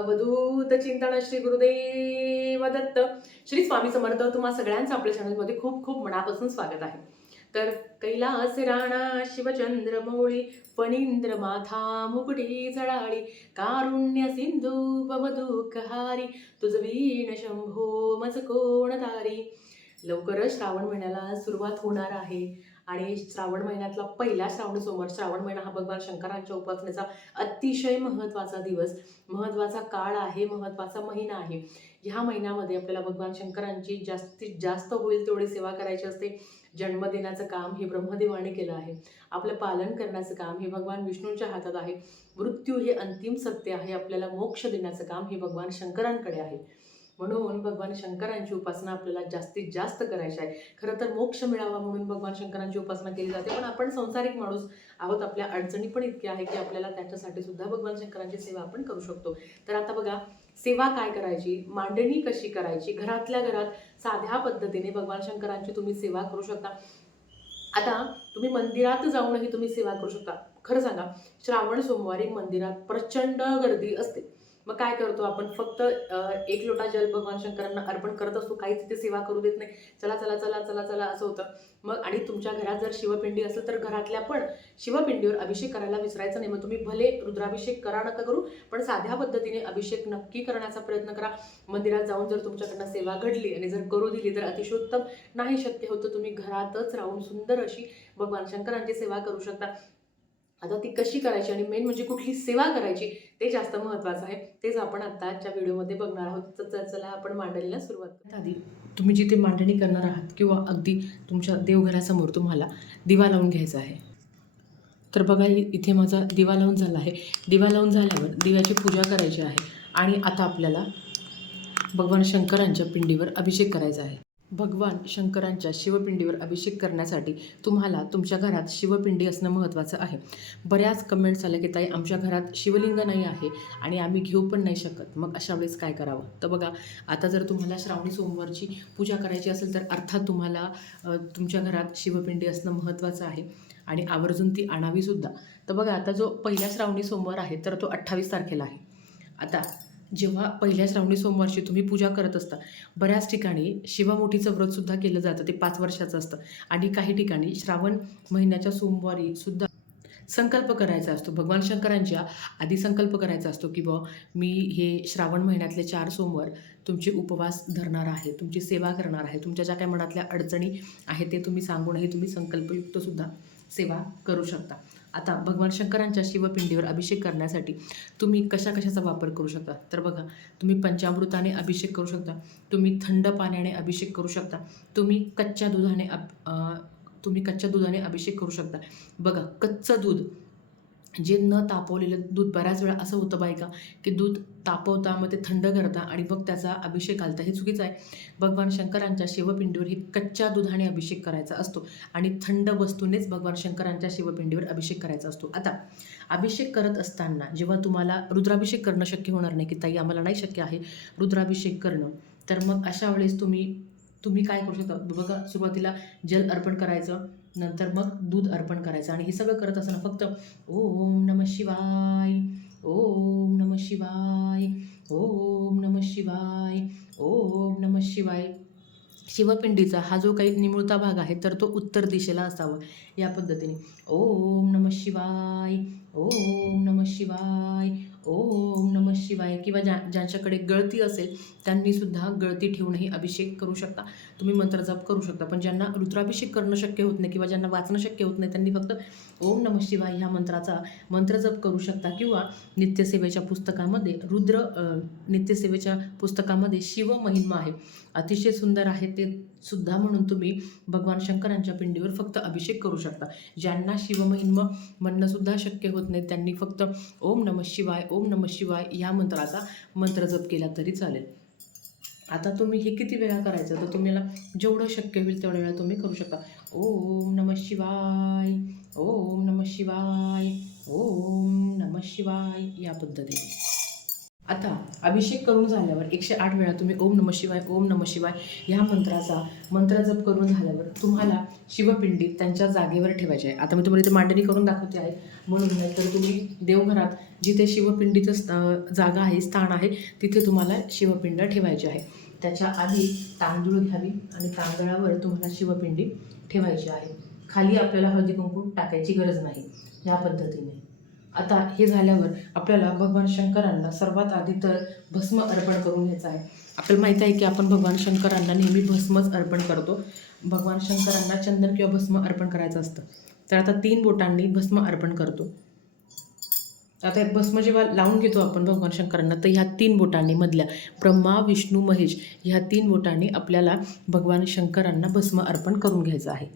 अवधूत चिंतन श्री गुरुदेव दत्त. श्री स्वामी समर्थ. तुम्हा सगळ्यांचं आपल्या चॅनलमध्ये खूप खूप मनापासून स्वागत आहे. तर कैलास राणा शिवचंद्र मौळी फणींद्र माथा मुकुटी झळाळी कारुण्य सिंधू भवदुःखहारी तुझवीण शंभो मज कोण तारी. लवकरच श्रावण महिन्याला सुरुवात होणार आहे आणि श्रावण महिन्यातला पहिला श्रावण सोमवार. श्रावण महिना हा भगवान शंकरांच्या उपासनेचा अतिशय महत्त्वाचा दिवस, महत्त्वाचा काळ आहे, महत्त्वाचा महिना आहे. ह्या महिन्यामध्ये आपल्याला भगवान शंकरांची जास्तीत जास्त होईल तेवढी सेवा करायची असते. जन्म देण्याचं काम हे ब्रह्मदेवाने केलं आहे. आपलं पालन करण्याचं काम हे भगवान विष्णूंच्या हातात आहे. मृत्यू हे अंतिम सत्य आहे. आपल्याला मोक्ष देण्याचं काम हे भगवान शंकरांकडे आहे. म्हणून भगवान शंकरांची उपासना आपल्याला जास्तीत जास्त करायची आहे. खरं तर मोक्ष मिळावा म्हणून भगवान शंकरांची उपासना केली जाते, पण आपण संसारिक माणूस आहोत. आपल्या अडचणी पण इतक्या आहे की आपल्याला त्याच्यासाठी सुद्धा भगवान शंकरांची सेवा आपण करू शकतो. तर आता बघा, सेवा काय करायची, मांडणी कशी करायची, घरातल्या घरात साध्या पद्धतीने भगवान शंकरांची तुम्ही सेवा करू शकता. आता तुम्ही मंदिरात जाऊनही तुम्ही सेवा करू शकता. खरं सांगा, श्रावण सोमवारी मंदिरात प्रचंड गर्दी असते. मग काय करतो आपण, फक्त एक लोटा जल भगवान शंकरांना अर्पण करत असतो, काहीच तिथे सेवा करू देत नाही. चला चला चला चला चला असं होतं. मग आणि तुमच्या घरात जर शिवपिंडी असेल तर घरातल्या पण शिवपिंडीवर अभिषेक करायला विसरायचं नाही. मग तुम्ही भले रुद्राभिषेक करा नका करू, पण साध्या पद्धतीने अभिषेक नक्की करण्याचा प्रयत्न करा. मंदिरात जाऊन जर तुमच्याकडनं सेवा घडली आणि जर करू दिली तर अतिशयोत्तम. नाही शक्य होतं, तुम्ही घरातच राहून सुंदर अशी भगवान शंकरांची सेवा करू शकता. आता ती कशी करायची आणि मेन म्हणजे कुठली सेवा करायची ते जास्त महत्त्वाचं आहे. तेच आपण आत्ताच्या व्हिडिओमध्ये बघणार आहोत. तर चला आपण मांडणीला सुरुवात करू. आधी तुम्ही जिथे मांडणी करणार आहात किंवा अगदी तुमच्या देवघरासमोर तुम्हाला दिवा लावून घ्यायचा आहे. तर बघा, इथे माझा दिवा लावून झाला आहे. दिवा लावून झाल्यावर दिव्याची पूजा करायची आहे आणि आता आपल्याला भगवान शंकरांच्या पिंडीवर अभिषेक करायचा आहे. भगवान शंकरांच्या शिवपिंडीवर अभिषेक करण्यासाठी तुम्हाला तुमच्या घरात शिवपिंडी असणं महत्त्वाचं आहे. बऱ्याच कमेंट्स आल्या की ताई, आमच्या घरात शिवलिंग नाही आहे आणि आम्ही घेऊ पण नाही शकत. मग अशा वेळेस काय करावं? तर बघा, आता जर तुम्हाला श्रावणी सोमवारची पूजा करायची असेल तर अर्थात तुम्हाला तुमच्या घरात शिवपिंडी असणं महत्त्वाचं आहे आणि आवर्जून ती आणावीसुद्धा. तर बघा, आता जो पहिला श्रावणी सोमवार आहे तर तो 28 तारखेला आहे. आता जेव्हा पहिल्या श्रावणी सोमवारची तुम्ही पूजा करत असता, बऱ्याच ठिकाणी शिवमुठीचं व्रतसुद्धा केलं जातं. ते 5 वर्षाचं असतं आणि काही ठिकाणी श्रावण महिन्याच्या सोमवारी सुद्धा संकल्प करायचा असतो. भगवान शंकरांच्या आधी संकल्प करायचा असतो की बुवा, मी हे श्रावण महिन्यातले 4 सोमवार तुमचे उपवास धरणार आहे, तुमची सेवा करणार आहे. तुमच्या ज्या काही मनातल्या अडचणी आहेत ते तुम्ही सांगूनही तुम्ही संकल्पयुक्तसुद्धा सेवा करू शकता. आता भगवान शंकरांच्या शिवपिंडीवर अभिषेक करण्यासाठी तुम्ही कशाचा वापर करू शकता? तर बघा, तुम्ही पंचामृताने अभिषेक करू शकता, तुम्ही थंड पाण्याने अभिषेक करू शकता, तुम्ही कच्च्या दुधाने अभिषेक करू शकता. बघा, कच्चं दूध, जे न तापवलेलं दूध, बऱ्याच वेळा असं होतं बायका की दूध तापवता, मग ते थंड करता आणि मग त्याचा अभिषेक घालता. हे चुकीचं आहे. भगवान शंकरांच्या शिवपिंडीवर ही कच्च्या दुधाने अभिषेक करायचा असतो आणि थंड वस्तूनेच भगवान शंकरांच्या शिवपिंडीवर अभिषेक करायचा असतो. आता अभिषेक करत असताना जेव्हा तुम्हाला रुद्राभिषेक करणं शक्य होणार नाही की ताई आम्हाला नाही शक्य आहे रुद्राभिषेक करणं, तर मग अशा वेळेस तुम्ही काय करू शकता? बघा, सुरुवातीला जल अर्पण करायचं, नंतर मग दूध अर्पण करायचं आणि हे सगळं करत असताना फक्त ओम नमः शिवाय, ओम नमः शिवाय, ओम नमः शिवाय, ओम नमः शिवाय. शिवपिंडीचा हा जो काही निमुळता भाग आहे तर तो उत्तर दिशेला असावा. या पद्धतीने ओम नमः शिवाय, ओम नमः शिवाय, ओम नमः शिवाय. किंवा ज्यांच्याकडे गळती असेल त्यांनीसुद्धा गळती ठेवूनही अभिषेक करू शकता, तुम्ही मंत्रजप करू शकता. पण ज्यांना रुद्राभिषेक करणं शक्य होत नाही किंवा ज्यांना वाचणं शक्य होत नाही त्यांनी फक्त ओम नमः शिवाय ह्या मंत्राचा मंत्रजप करू शकता. किंवा नित्यसेवेच्या पुस्तकामध्ये शिव महिमा आहे, अतिशय सुंदर आहे, ते सुद्धा म्हणून तुम्ही भगवान शंकरांच्या पिंडीवर फक्त अभिषेक करू शकता. ज्यांना शिवमहिमा म्हणणंसुद्धा शक्य होत नाही त्यांनी फक्त ओम नमः शिवाय, ओम नमः शिवाय ह्या मंत्राचा मंत्रजप केला तरी चालेल. आता तुम्ही हे किती वेळा करायचं, तर तुम्हाला जेवढं शक्य होईल तेवढ्या वेळा तुम्ही करू शकता. ओम नमः शिवाय, ओम नमः शिवाय, ओम नमः शिवाय या पद्धतीने. आता अभिषेक करून झाल्यावर 108 वेळा तुम्ही ओम नमः शिवाय ओम नमः शिवाय ह्या मंत्राचा मंत्र जप करून झाल्यावर तुम्हाला शिवपिंडी त्यांच्या जागेवर ठेवायची आहे. आता मी तुम्हाला इथे मांडणी करून दाखवते आहे म्हणून नाही तर तुम्ही देवघरात जिथे शिवपिंडीचं जागा आहे, स्थान आहे, तिथे तुम्हाला शिवपिंड ठेवायची आहे. त्याच्या आधी तांदूळ घ्यावी आणि तांदळावर तुम्हाला शिवपिंडी ठेवायची आहे. खाली आपल्याला हळदी कुंकू टाकायची गरज नाही. ह्या पद्धतीने आता हे झाल्यावर आपल्याला भगवान शंकरांना सर्वात आधी तर भस्म अर्पण करून घ्यायचं आहे. आपल्याला माहीत आहे की आपण भगवान शंकरांना नेहमी भस्मच अर्पण करतो. भगवान शंकरांना चंदन किंवा भस्म अर्पण करायचं असतं. तर आता 3 बोटांनी भस्म अर्पण करतो. आता भस्म जेव्हा लावून घेतो आपण भगवान शंकरांना, तर ह्या 3 बोटांनी मधल्या ब्रह्मा विष्णू महेश ह्या 3 बोटांनी आपल्याला भगवान शंकरांना भस्म अर्पण करून घ्यायचं आहे.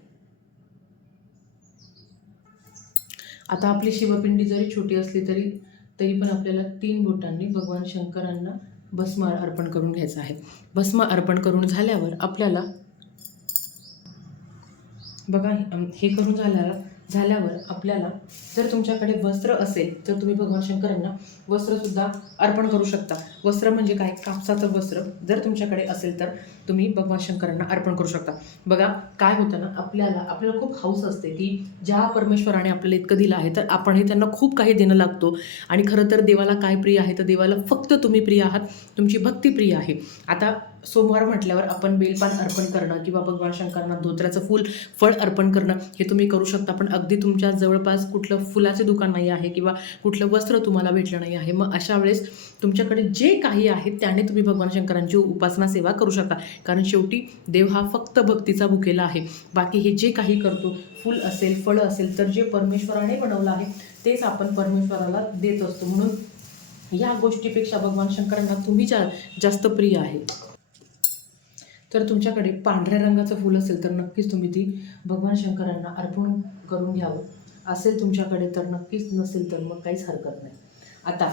आता आपली शिवपिंडी जरी छोटी असली तरी पण आपल्याला 3 बोटांनी भगवान शंकरांना भस्म अर्पण करून घ्यायचं आहे. भस्म अर्पण करून झाल्यावर आपल्याला बघा हे करून झाल्यावर आपल्याला जर तुमच्याकडे वस्त्र असेल तर तुम्ही भगवान शंकरांना वस्त्रसुद्धा अर्पण करू शकता. वस्त्र म्हणजे काय? कापसाचं वस्त्र जर तुमच्याकडे असेल तर तुम्ही भगवान शंकरांना अर्पण करू शकता. बघा काय होतं ना, आपल्याला खूप हौस असते की ज्या परमेश्वराने आपल्याला इतकं दिलं आहे तर आपणही त्यांना खूप काही देणं लागतो. आणि खरं तर देवाला काय प्रिय आहे? तर देवाला फक्त तुम्ही प्रिय आहात, तुमची भक्ती प्रिय आहे. आता सोमवार म्हटल्यावर आपण बेलपान अर्पण करणं किंवा भगवान शंकरांना धोत्र्याचं फळ अर्पण करणं हे तुम्ही करू शकता. पण अगदी तुमच्या जवळपास कुठलं फुलाचे दुकान नाही आहे किंवा कुठलं वस्त्र तुम्हाला भेटलं नाही आहे, मग अशा वेळेस तुमच्याकडे जे काही आहे त्याने तुम्ही भगवान शंकरांची उपासना सेवा करू शकता. कारण शेवटी देव हा फक्त भक्तीचा भुकेला आहे. बाकी हे जे काही करतो, फूल असेल फळं असेल, तर जे परमेश्वराने बनवलं आहे तेच आपण परमेश्वराला देत असतो. म्हणून या गोष्टीपेक्षा भगवान शंकरांना तुम्ही जास्त प्रिय आहे. तर तुमच्याकडे पांढऱ्या रंगाचं फूल असेल तर नक्कीच तुम्ही ती भगवान शंकरांना अर्पण करून घ्यावं. असेल तुमच्याकडे तर नक्कीच, नसेल तर मग काहीच हरकत नाही. आता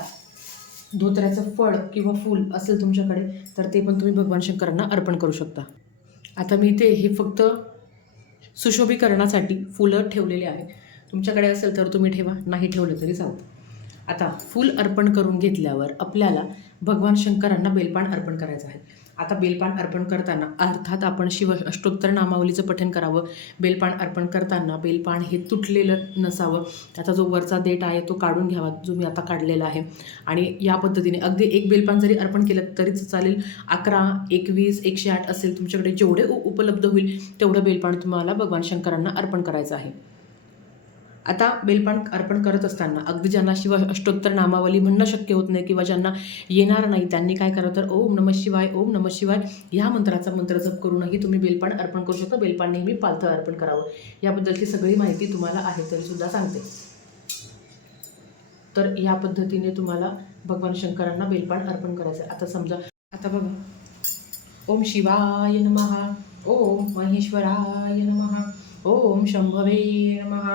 धोत्र्याचं फळ किंवा फूल असेल तुमच्याकडे तर ते पण तुम्ही भगवान शंकरांना अर्पण करू शकता. आता मी इथे हे फक्त सुशोभीकरणासाठी फुलं ठेवलेले आहे. तुमच्याकडे असेल तर तुम्ही ठेवा, नाही ठेवलं तरी चालतं. आता फूल अर्पण करून घेतल्यावर आपल्याला भगवान शंकरांना बेलपान अर्पण करायचं आहे. आता बेलपान अर्पण करताना अर्थात आपण शिव अष्टोत्तर नामावलीचं पठण करावं. बेलपान अर्पण करताना बेलपान हे तुटलेलं नसावं. त्याचा जो वरचा देठ आहे तो काढून घ्यावा, जो मी आता काढलेला आहे. आणि या पद्धतीने अगदी एक बेलपान जरी अर्पण केलं तरीच चालेल. 11, 21, 108 असेल तुमच्याकडे जेवढे उपलब्ध होईल तेवढं बेलपान तुम्हाला भगवान शंकरांना अर्पण करायचं आहे. आता बेलपान अर्पण करत असताना अगदी ज्यांना शिव अष्टोत्तर नामावली म्हणणं शक्य होत नाही किंवा ज्यांना येणार नाही त्यांनी काय करावं, तर ओम नमः शिवाय ओम नमः शिवाय ह्या मंत्राचा मंत्र जप करूनही तुम्ही बेलपान अर्पण करू शकता. बेलपान नेहमी पालथं अर्पण करावं. याबद्दलची सगळी माहिती तुम्हाला आहे तरीसुद्धा सांगते. तर या पद्धतीने तुम्हाला भगवान शंकरांना बेलपान अर्पण करायचं. आता समजा, आता बघा, ओम शिवाय नमः, ओम महेश्वराय नमः, ओम शंभवे नमः,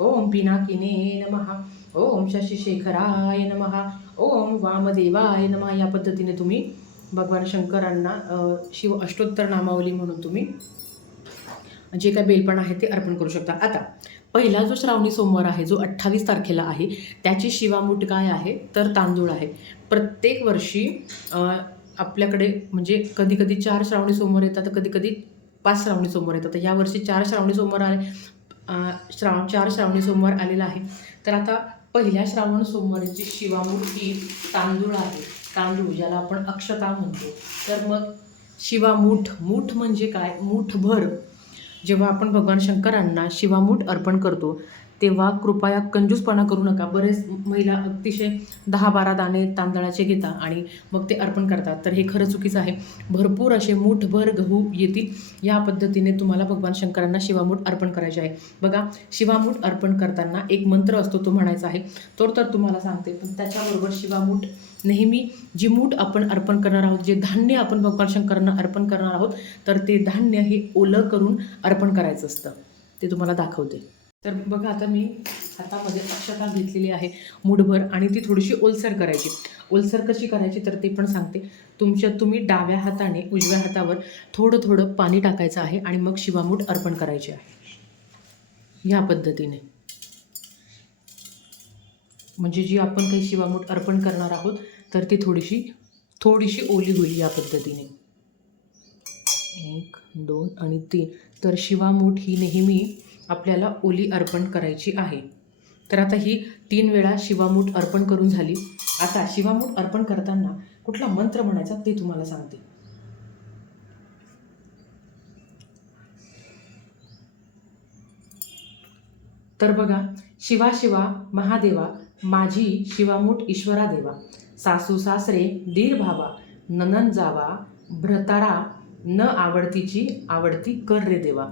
ओम पिनाकिने नमः, ओम शशिशेखराय नमः, ओम वामदेवाय नमः. या पद्धतीने तुम्ही भगवान शंकरांना शिव अष्टोत्तर नामावली म्हणून तुम्ही जे काय बेलपान आहे ते अर्पण करू शकता. आता पहिला जो श्रावणी सोमवार आहे जो 28 तारखेला आहे त्याची शिवामूठ काय आहे, तर तांदूळ आहे. प्रत्येक वर्षी आपल्याकडे म्हणजे कधी 4 श्रावणी सोमवार येतात, तर कधी 5 श्रावणी सोमवार येतात. तर यावर्षी 4 श्रावणी सोमवार आले. 4 श्रावणी सोमवार आलेला आहे. तर आता पहिल्या श्रावण सोमवारीची शिवामूठ ही तांदूळ आहे. तांदूळ ज्याला आपण अक्षता म्हणतो. तर मग शिवामूठ म्हणजे काय? मूठभर जेव्हा आपण भगवान शंकरांना शिवामूठ अर्पण करतो तेव्हा कृपया कंजूसपणा करू नका. बरेच महिला अतिशय 10-12 दाणे तांदळाचे घेतात आणि मग ते अर्पण करतात, तर हे खरं चुकीचं आहे. भरपूर असे मूठभर गहू येतील. या पद्धतीने तुम्हाला भगवान शंकरांना शिवामूठ अर्पण करायचे आहे. बघा, शिवामूठ अर्पण करताना एक मंत्र असतो तो म्हणायचा आहे, तर तुम्हाला सांगते. पण त्याच्याबरोबर शिवामूठ नेहमी जी मूठ आपण अर्पण करणार आहोत, जे धान्य आपण भगवान शंकरांना अर्पण करणार आहोत, तर ते धान्य हे ओलं करून अर्पण करायचं असतं. ते तुम्हाला दाखवते. तर बघा, आता मी हातामध्ये अक्षता घेतलेली आहे मूठभर आणि ती थोडीशी ओलसर करायची. ओलसर कशी करायची तर ते पण सांगते. तुम्ही डाव्या हाताने उजव्या हातावर थोडं पाणी टाकायचं आहे आणि मग शिवामूठ अर्पण करायची आहे. ह्या पद्धतीने म्हणजे जी आपण काही शिवामूठ अर्पण करणार आहोत तर ती थोडीशी ओली होईल या पद्धतीने. 1 2 आणि 3. तर शिवामूठ ही नेहमी आपल्याला ओली अर्पण करायची आहे. तर आता ही 3 वेळा शिवामूठ अर्पण करून झाली. आता शिवामूठ अर्पण करताना कुठला मंत्र म्हणायचा ते तुम्हाला सांगते. तर बघा, शिवा शिवा महादेवा, माझी शिवामूठ ईश्वरा देवा, सासू सासरे दीर भावा, ननंद जावा, भ्रतारा न आवडतीची आवडती कर रे देवा.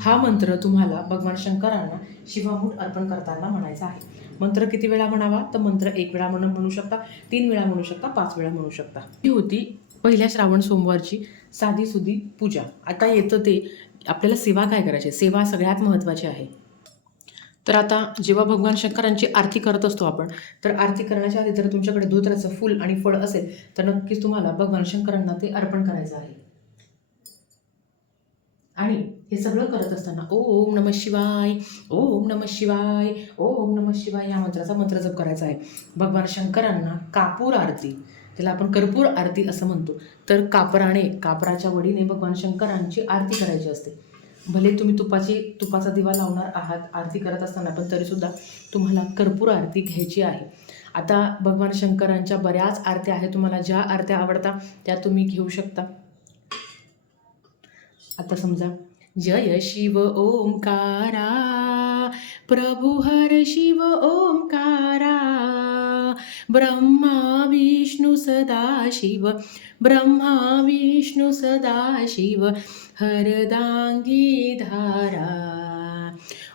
हा मंत्र तुम्हाला भगवान शंकरांना शिवामूठ अर्पण करताना म्हणायचा आहे. मंत्र किती वेळा म्हणावा? तर मंत्र 1 वेळा म्हणू शकता, 3 वेळा म्हणू शकता, 5 वेळा म्हणू शकता. ही होती पहिल्या श्रावण सोमवारची साधीसुधी पूजा. आता येतं ते आपल्याला सेवा काय करायची. सेवा सगळ्यात महत्त्वाची आहे. तर आता जेव्हा भगवान शंकरांची आरती करत असतो आपण, तर आरती करण्याच्या आधी जर तुमच्याकडे धोत्राचं फूल आणि फळ असेल तर नक्कीच तुम्हाला भगवान शंकरांना ते अर्पण करायचं आहे. आणि हे सगळं करत असताना ओम नमः शिवाय, ओम नमः शिवाय, ओम नमः शिवाय या मंत्राचा मंत्रजप करायचा आहे. भगवान शंकरांना कापूर आरती, त्याला आपण कर्पूर आरती असं म्हणतो, तर कापराच्या वडीने भगवान शंकरांची आरती करायची असते. भले तुम्ही तुपाचा दिवा लावणार आहात आरती करत असताना, पण तरीसुद्धा तुम्हाला कर्पूर आरती घ्यायची आहे. आता भगवान शंकरांच्या बऱ्याच आरत्या आहेत, तुम्हाला ज्या आरत्या आवडतात त्या तुम्ही घेऊ शकता. आता समजा, जय शिव ओंकारा, प्रभु हर शिव ओंकारा, ब्रह्मा विष्णू सदाशिव, ब्रह्मा विष्णू सदाशिव, हरदांगी धारा,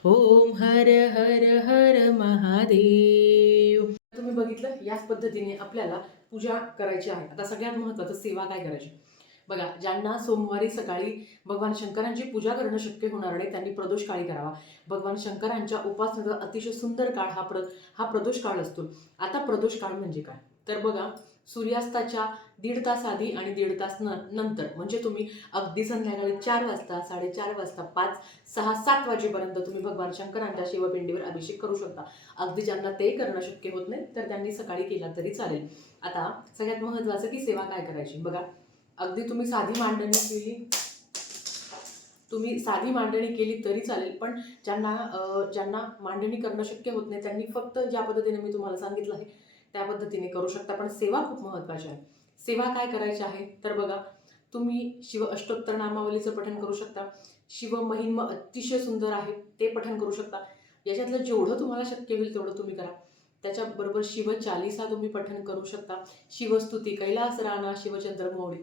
ओम हर हर हर महादेव. तुम्ही बघितलं, याच पद्धतीने आपल्याला पूजा करायची आहे. आता सगळ्यात महत्त्वाचं, सेवा काय करायची. बघा, ज्यांना सोमवारी सकाळी भगवान शंकरांची पूजा करणं शक्य होणार नाही त्यांनी प्रदोष काळी करावा. भगवान शंकरांच्या उपासनेचा अतिशय सुंदर काळ हा प्रदोष काळ असतो. आता प्रदोष काळ म्हणजे काय, तर बघा, सूर्यास्ताच्या 1.5 तास आधी आणि 1.5 तास नंतर, म्हणजे तुम्ही अगदी संध्याकाळी 4 वाजता, 4:30 वाजता, 5, 6, 7 वाजेपर्यंत तुम्ही भगवान शंकरांच्या शिवपिंडीवर अभिषेक करू शकता. अगदी ज्यांना ते करणं शक्य होत नाही तर त्यांनी सकाळी केला तरी चालेल. आता सगळ्यात महत्त्वाचं की सेवा काय करायची. बघा, अगदी तुम्ही साधी मांडणी केली तरी चालेल, पण ज्यांना मांडणी करणं शक्य होत नाही त्यांनी फक्त ज्या पद्धतीने मी तुम्हाला सांगितलं आहे त्या पद्धतीने करू शकता. पण सेवा खूप महत्त्वाची आहे. सेवा काय करायची आहे, तर बघा, तुम्ही शिव अष्टोत्तर नामावलीचं पठण करू शकता. शिव महिमा अतिशय सुंदर आहे, ते पठण करू शकता. याच्यातलं जेवढं तुम्हाला शक्य होईल तेवढं तुम्ही करा. त्याच्याबरोबर शिव चालीसा तुम्ही पठण करू शकता. शिवस्तुती, कैलास राणा शिवचंद्र मौळी,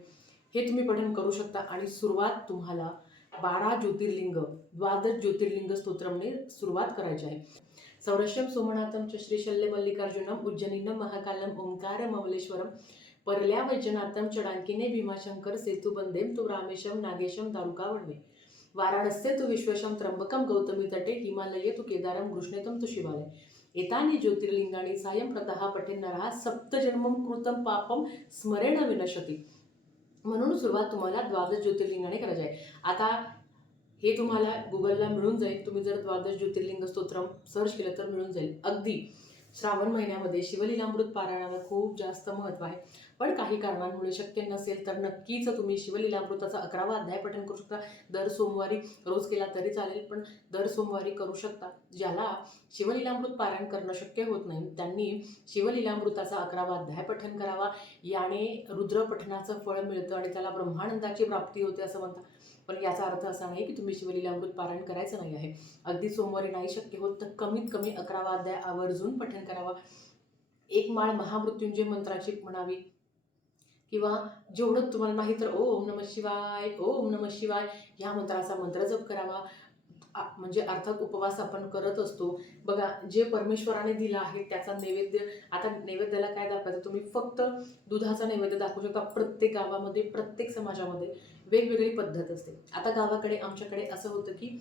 हे तुम्ही पठण करू शकता. आणि सुरुवात तुम्हाला 12 ज्योतिर्लिंग स्तोत्रमने सुरुवात करायची आहे. सौरश्यम सोमनाथम च श्रीशल्य मल्लिकार्जुनम उज्जनीनम महाकालम ओंकार ममलेश्वरम परल्या वैजनाथम चडांकिने भीमाशंकर सेतुबंदेम तु रामेशम नागेशम दारुका वणवे वाराणस्य तु विश्वेशम त्र्यंबकम गौतमी तटे हिमालये तु केदारम घृष्णेतम तु शिवालय एतानि ज्योतिर्लिंगाणी सायं प्रतः पठेन नरः सप्तजन्मम कृतं पापम स्मरेण विनशती. म्हणून सुरुवात तुम्हाला 12 ज्योतिर्लिंगाने करायची आहे. आता हे तुम्हाला गुगलला मिळून जाईल. तुम्ही जर 12 ज्योतिर्लिंग स्तोत्रम सर्च केलं तर मिळून जाईल. अगदी श्रावण महिन्यामध्ये शिवलीलामृत पारायणाला खूप जास्त महत्त्व आहे. पण काही कारणांमुळे शक्य नसेल तर नक्कीच तुम्ही शिवलीलामृताचा 11वा अध्याय पठण करू शकता. दर सोमवारी रोज केला तरी चालेल, पण दर सोमवारी करू शकता. ज्याला शिवलीलामृत पारायण करणं शक्य होत नाही त्यांनी शिवलीलामृताचा 11वा अध्याय पठण करावा. याने रुद्र पठणाचं फळ मिळतं आणि त्याला ब्रह्मानंदाची प्राप्ती होते असं म्हणतात. पण याचा अर्थ असा नाही की तुम्ही शिवलीलामृत पारायण करायचं नाही आहे. अगदी सोमवारी नाही शक्य होत तर कमीत कमी 11वा अध्याय आवर्जून पठण करावा. एक माळ महामृत्युंजय मंत्राची म्हणावी, किंवा जेवढं तुम्हाला नाही तर ओम नमः शिवाय, ओम नमः शिवाय या मंत्राचा मंत्रजप करावा. म्हणजे अर्थात उपवास आपण करत असतो. बघा, जे परमेश्वराने दिलं आहे त्याचा नैवेद्य, आता नैवेद्याला काय दाखवायचं, तुम्ही फक्त दुधाचा नैवेद्य दाखवू शकता. प्रत्येक गावामध्ये, प्रत्येक समाजामध्ये वेगवेगळी पद्धत असते. आता गावाकडे आमच्याकडे असं होतं की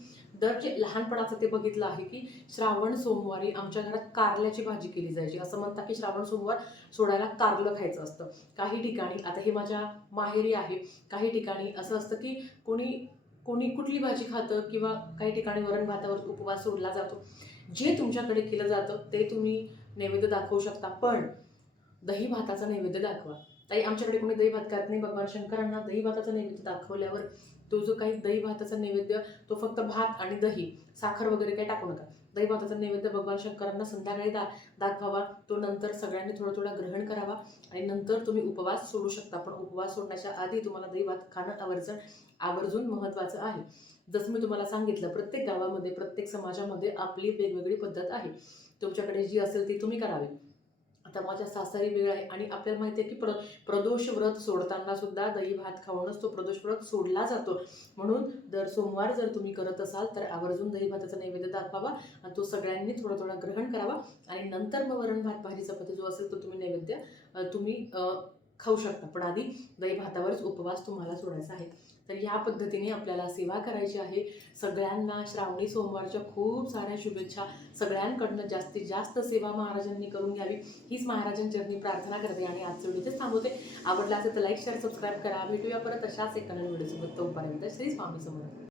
जे लहानपणाचं ते बघितलं आहे की श्रावण सोमवारी आमच्या घरात कारल्याची भाजी केली जायची. असं म्हणतात की श्रावण सोमवार सोडायला कारलं खायचं असतं. काही ठिकाणी, आता हे माझ्या माहेरी आहे, काही ठिकाणी असं असतं की कोणी कुठली भाजी खातं, किंवा काही ठिकाणी वरण भातावर उपवास सोडला जातो. जे तुमच्याकडे केलं जातं ते तुम्ही नैवेद्य दाखवू शकता, पण दही भाताचा नैवेद्य दाखवा. ताई आमच्याकडे कोणी दही भात करत नाही. भगवान शंकरांना दही भाताचा नैवेद्य दाखवल्यावर तो जो काही दही भाताचा नैवेद्य, तो फक्त भात आणि दही, साखर वगैरे काही टाकू नका. दही भाताचा नैवेद्य भगवान शंकरांना संध्याकाळी दाखवावा. तो नंतर सगळ्यांनी थोडा थोडा ग्रहण करावा आणि नंतर तुम्ही उपवास सोडू शकता. पण उपवास सोडण्याच्या आधी तुम्हाला दही भात खाणं आवर्जून महत्त्वाचं आहे. जसं मी तुम्हाला सांगितलं, प्रत्येक गावामध्ये, प्रत्येक समाजामध्ये आपली वेगवेगळी पद्धत आहे. तुमच्याकडे जी असेल ती तुम्ही करावी. आता माझ्या सासरी वेळ आहे आणि आपल्याला माहिती आहे की प्रदोष व्रत सोडताना सुद्धा दही भात खाऊनच तो प्रदोष व्रत सोडला जातो. म्हणून दर सोमवार जर तुम्ही करत असाल तर आवर्जून दही भाताचा नैवेद्य दाखवावा आणि तो सगळ्यांनी थोडा थोडा ग्रहण करावा आणि नंतर मग वरण भात भाजी चपाती जो असेल तो तुम्ही नैवेद्य तुम्ही खाऊ शकता. पण आधी दही भातावरच उपवास तुम्हाला सोडायचा आहे. तर ह्या पद्धतीने आपल्याला सेवा करायची आहे. सगळ्यांना श्रावणी सोमवारच्या खूप साऱ्या शुभेच्छा. सगळ्यांकडनं जास्तीत जास्त सेवा महाराजांनी करून घ्यावी हीच महाराजांचरणी प्रार्थना करते आणि आजचं व्हिडिओ इथेच थांबवते. आवडला असेल तर लाईक शेअर सबस्क्राईब करा. भेटूया परत अशाच एक नवीन व्हिडिओसोबत. तोपर्यंत श्री स्वामी समर्थ.